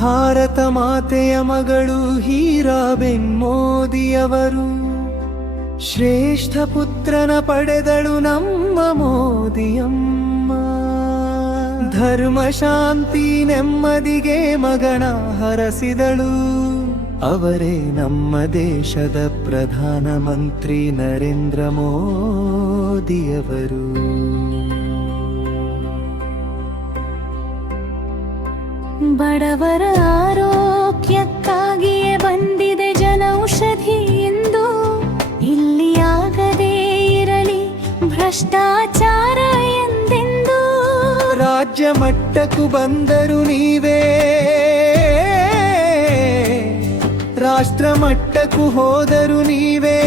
ಭಾರತ ಮಾತೆಯ ಮಗಳು ಹೀರಾಬೆನ್ ಮೋದಿಯವರು. ಶ್ರೇಷ್ಠ ಪುತ್ರನ ಪಡೆದಳು ನಮ್ಮ ಮೋದಿಯಮ್ಮ. ಧರ್ಮ ಶಾಂತಿ ನೆಮ್ಮದಿಗೆ ಮಗನ ಹರಸಿದಳು. ಅವರೇ ನಮ್ಮ ದೇಶದ ಪ್ರಧಾನಮಂತ್ರಿ ನರೇಂದ್ರ ಮೋದಿಯವರು. ಬಡವರ ಆರೋಗ್ಯಕ್ಕಾಗಿಯೇ ಬಂದಿದೆ ಜನೌಷಧಿ ಎಂದು. ಇಲ್ಲಿ ಆಗದೇ ಇರಲಿ ಭ್ರಷ್ಟಾಚಾರ ಎಂದೆಂದು. ರಾಜ್ಯ ಮಟ್ಟಕ್ಕೂ ಬಂದರು ನೀವೇ, ರಾಷ್ಟ್ರ ಮಟ್ಟಕ್ಕೂ ಹೋದರು ನೀವೇ.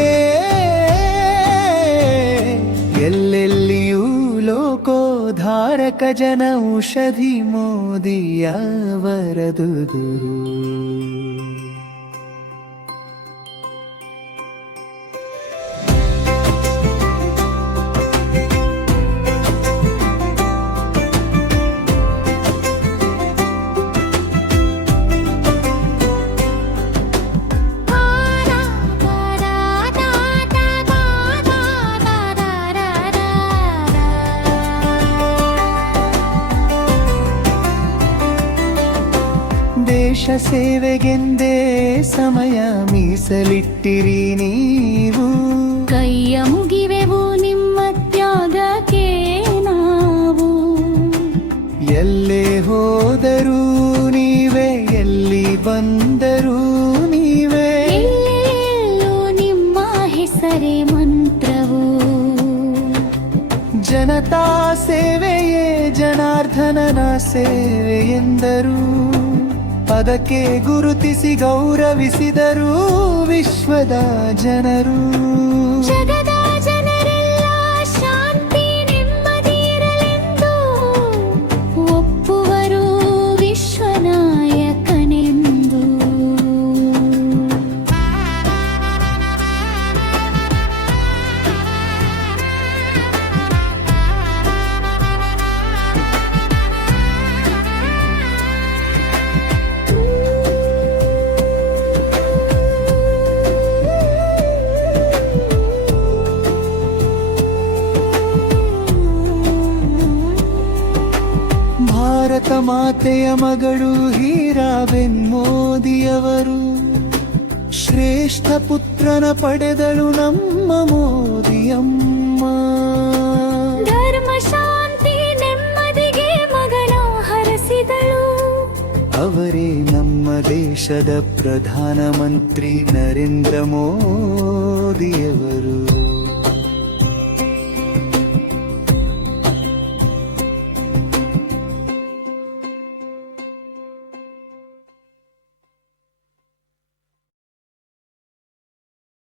ಎಲ್ಲೆಲ್ಲಿಯೂ ಲೋಕೋದ್ಧಾರಕ ಜನೌಷಧಿ ಮೋದಿಯವರದುದು. ದೇಶ ಸೇವೆಗೆಂದೇ ಸಮಯ ಮೀಸಲಿಟ್ಟಿರಿ ನೀವು. ಕೈಯ ಮುಗಿವೆವು ನಿಮ್ಮ ತ್ಯಾಗಕ್ಕೆ ನಾವು. ಎಲ್ಲೇ ಹೋದರೂ ನೀವೇ, ಎಲ್ಲಿ ಬಂದರೂ ನೀವೇ. ಎಲ್ಲೆಲ್ಲೂ ನಿಮ್ಮ ಹೆಸರೇ ಮಂತ್ರವು. ಜನತಾ ಸೇವೆಯೇ ಜನಾರ್ದನನ ಸೇವೆ ಎಂದರು. ಅದಕ್ಕೆ ಗುರುತಿಸಿ ಗೌರವಿಸಿದರು ವಿಶ್ವದ ಜನರು. ಜಗದ ಜನರೆಲ್ಲ ಶಾಂತಿ ನೆಮ್ಮದಿ ಇರಲೆಂದು ಒಪ್ಪುವರು ವಿಶ್ವನಾಯಕನೆಂದು. ಭಾರತ ಮಾತೆಯ ಮಗಳು ಹೀರಾಬೆನ್ ಮೋದಿಯವರು. ಶ್ರೇಷ್ಠ ಪುತ್ರನ ಪಡೆದಳು ನಮ್ಮ ಮೋದಿಯಮ್ಮ. ಧರ್ಮ ಶಾಂತಿ ನೆಮ್ಮದಿಗೆ ಮಗನ ಹರಸಿದಳು. ಅವರೇ ನಮ್ಮ ದೇಶದ ಪ್ರಧಾನಮಂತ್ರಿ ನರೇಂದ್ರ ಮೋದಿಯವರು.